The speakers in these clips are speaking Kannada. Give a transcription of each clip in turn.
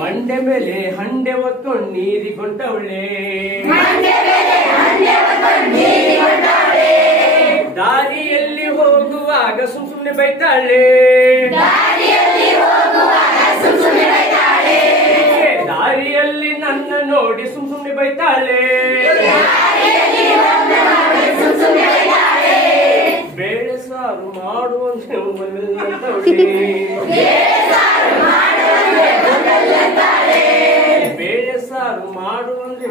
ಮಂಡೆ ಮೇಲೆ ಹಂಡೆ ಹೊತ್ಕೊಂಡು ನೀರಿಗೊಂಡವಳೆ, ದಾರಿಯಲ್ಲಿ ಹೋಗುವಾಗ ಸುಮ್ನೆ ಬೈತಾಳೆ, ದಾರಿಯಲ್ಲಿ ನನ್ನ ನೋಡಿ ಸುಮ್ನೆ ಬೈತಾಳೆ, ಬೇಳೆ ಸಾರು ಮಾಡುವಂತೆ ಬೇಳೆ ಸಾರು ಮಾಡುವಂತೆ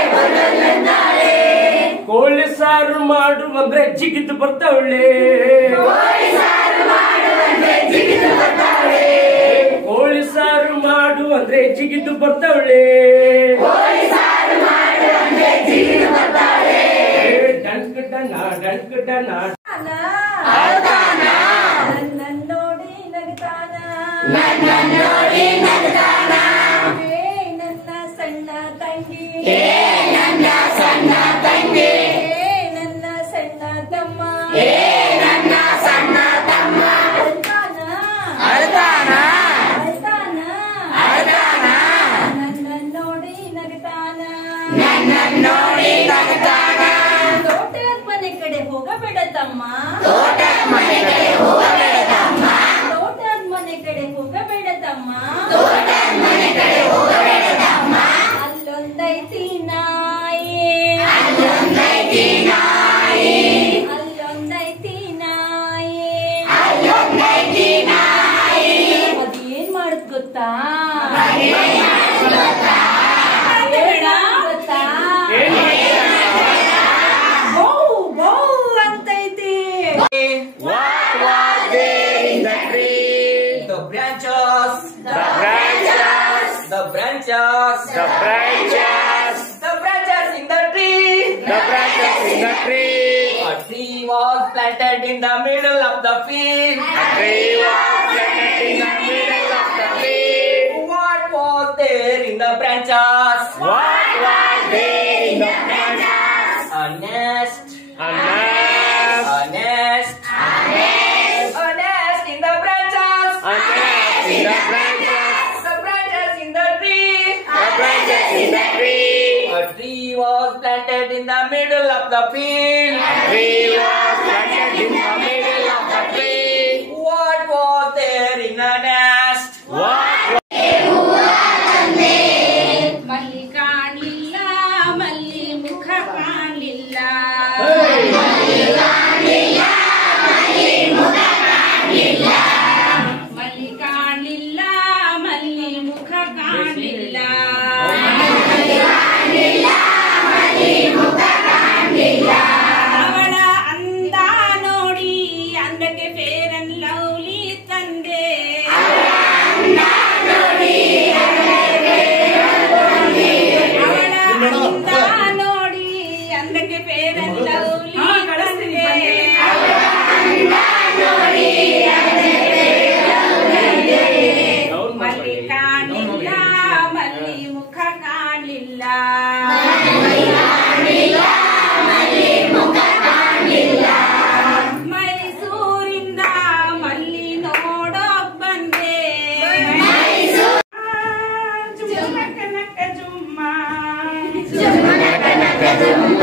ಅಂತವಳೆ, ಕೋಳಿ ಸಾರು ಮಾಡುವಂದ್ರೆ ಜಿಗಿದು ಬರ್ತಾವಳೆ, ಕೋಳಿ ಸಾರು ಮಾಡು ಅಂದ್ರೆ ಜಿಗಿದು ಬರ್ತಾವಳೆ, ಡಂಕ್ ಡನ ಡಂಕ್ ಡನ ನೋಡಿ ನಗತಾನ, ನನ್ನ ಸಣ್ಣ ತಂಗಿ, ನನ್ನ ಸಣ್ಣ ತಮ್ಮ, ಅಳ್ತಾನ, ನನ್ನ ನೋಡಿ ನಗತಾನ, ತೋಟದ ಮನೆ ಕಡೆ ಹೋಗಬೇಡ ತಮ್ಮ, ತೋಟದ ಮನೆ ಕಡೆ ಹೋಗಬೇಡ ತಮ್ಮ, ಅಲ್ಲೊಂದೈತಿ ನಾಯಿ, ಅಲ್ಲೊಂದೈತಿ ನಾಯಿ, ಅದೇನ್ ಮಾಡುತ್ತ ಗೊತ್ತಾ, ಅಂತೈತಿ. What was there in the tree? The branches. The branches. The branches. The branches. The branches in the tree. The branches in the tree. A tree was planted in the middle of the field. A tree was planted in the middle of the field. What was there in the branches? What was there in the branches? A nest. A nest. A nest. A nest in the branches. A nest in the branches. The branches in the tree. The branches in the tree. A tree was planted in the middle of the field. A tree was planted in the middle of the field. What was there in the nest? What? ಮಲ್ಲಿ ಕಾಣಲಿಲ್ಲ, ಮಲ್ಲಿ ಮುಖ ಕಾಣಲಿಲ್ಲ, ಮಲ್ಲಿ ಕಾಣಲಿಲ್ಲ, ಮಲ್ಲಿ ಮುಖ ಕಾಣಲಿಲ್ಲ, ಅವಳ ಅಂದ ನೋಡಿ ಅಂದಕ್ಕೆ ಫೇರ್ ಅಂಡ್ ಲವ್ಲಿ ತಂದೆ, ಅವಳ ಅಂದ ನೋಡಿ ಅಂದಕ್ಕೆ ಫೇರ್ ಅಂಡ್ ಲವ್ಲಿ ತಂದೆ, ಮಲ್ಲಿ ಕಾಣಲಿಲ್ಲ, ಮಲ್ಲಿ ಮುಖ ಕಾಣಲಿಲ್ಲ, ಮೈಸೂರಿಂದ ಮಲ್ಲಿ ನೋಡೋಕ್ ಬಂದೆ, ಜುಮ್ಮ ಕನಕ ಜುಮ್ಮ, ನಕ್ಕ ಜುಮ್ಮ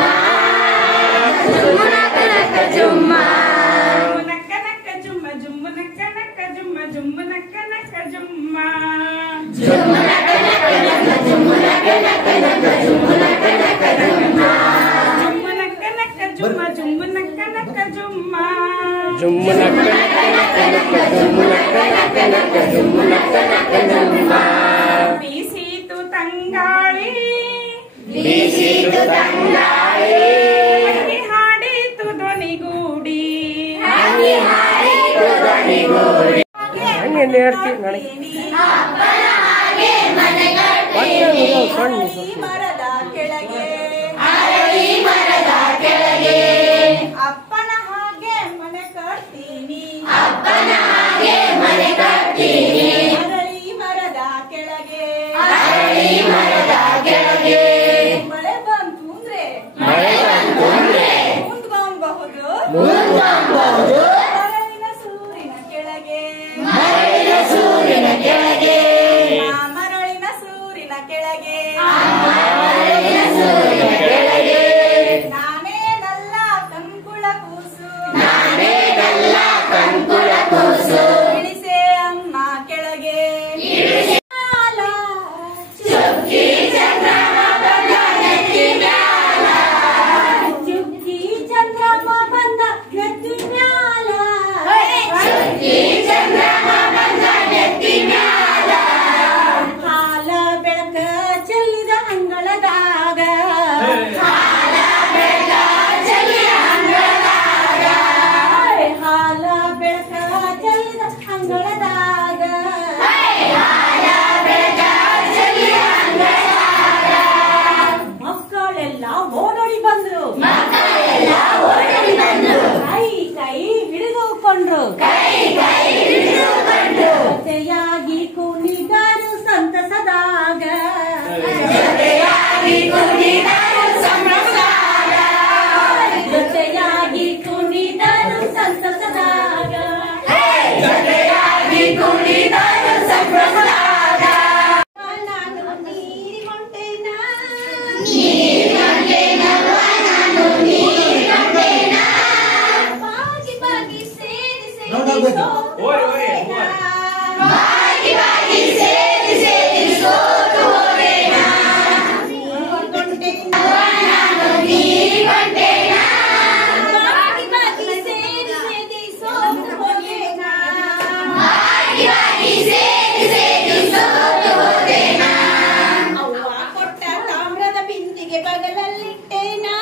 ಜುಮ್ಮ ನಕ್ಕ ಜುಮ್ಮ ಜುಮ್ಮ ನಕ್ಕ ಜುಮ್ಮ, ಜುಮ್ಮ ನಕ್ಕ ಜುಮ್ಮ ಜುಮ್ಮ ನಕ್ಕ ಜುಮ್ಮ, ಬೀಸೀತು ತಂಗಾಳಿ, ಹಕ್ಕಿ ಹಾಡಿತು ಧ್ವನಿಗೂಡಿ, ಹಂಗೆ ಹೇಳ್ತೀವಿ ಮರದ ಕೆಳಗೆ, ಅಪ್ಪನ ಹಾಗೆ ಮನೆ ಕಟ್ತೀನಿ, ಅರಳಿ ಮರದ ಕೆಳಗೆ, ಮಳೆ ಬಂತು ಅಂದ್ರೆ ಕುಂತ್ಕೊಂಡ್ ಕೆಳಗೆ ನಾನೇನಲ್ಲ ಕಂಕುಳ ಕೂಸು ಇಳಿಸೆ ಅಮ್ಮ ಕೆಳಗೆ ಚುಕ್ಕಿ ಚಂದ್ರಮ್ಮ ಬಂದ ನೆತ್ತಿ ಮ್ಯಾಲ ಹಾಲ ಬೆಳಕ ಚೆಲ್ಲಿದ ಅಂಗಳದಾಗ ಹಾಲ ಬೆಳಕ ಚೆಲ್ಲಿದ ಅಂಗಳದಾಗ ಮಕ್ಕಳೆಲ್ಲ ಓಡೋಡಿ ಬಂದ್ರು ಕೈ ಕೈ ಹಿಡಿದುಕೊಂಡ್ರು ಜೊತೆಯಾಗಿ ಕುಣಿದರು ಸಂತಸದಾಗ ಜೊತೆಯಾಗಿ ಕುಣಿದರು ಸಂತಸದಾಗ ನಾನು ನೀರಿಗೊಂಟೇನಾ ಬಾಗಿ ಬಾಗಿ ಸೇರಿ ಸೇರಿ ಅವ್ವ ಕೊಟ್ಟ ತಾಮ್ರದ ಬಿಂದಿಗೆ ಬಗಲಲ್ಲಿಟ್ಟೇನಾ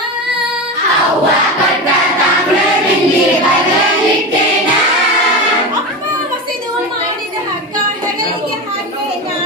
ಅಪ್ಪ ಹಸಿದು ಮಾಡಿದ ಹಗ್ಗ ಹೆಗಲಿಗೆ ಹಾಕೇನಾ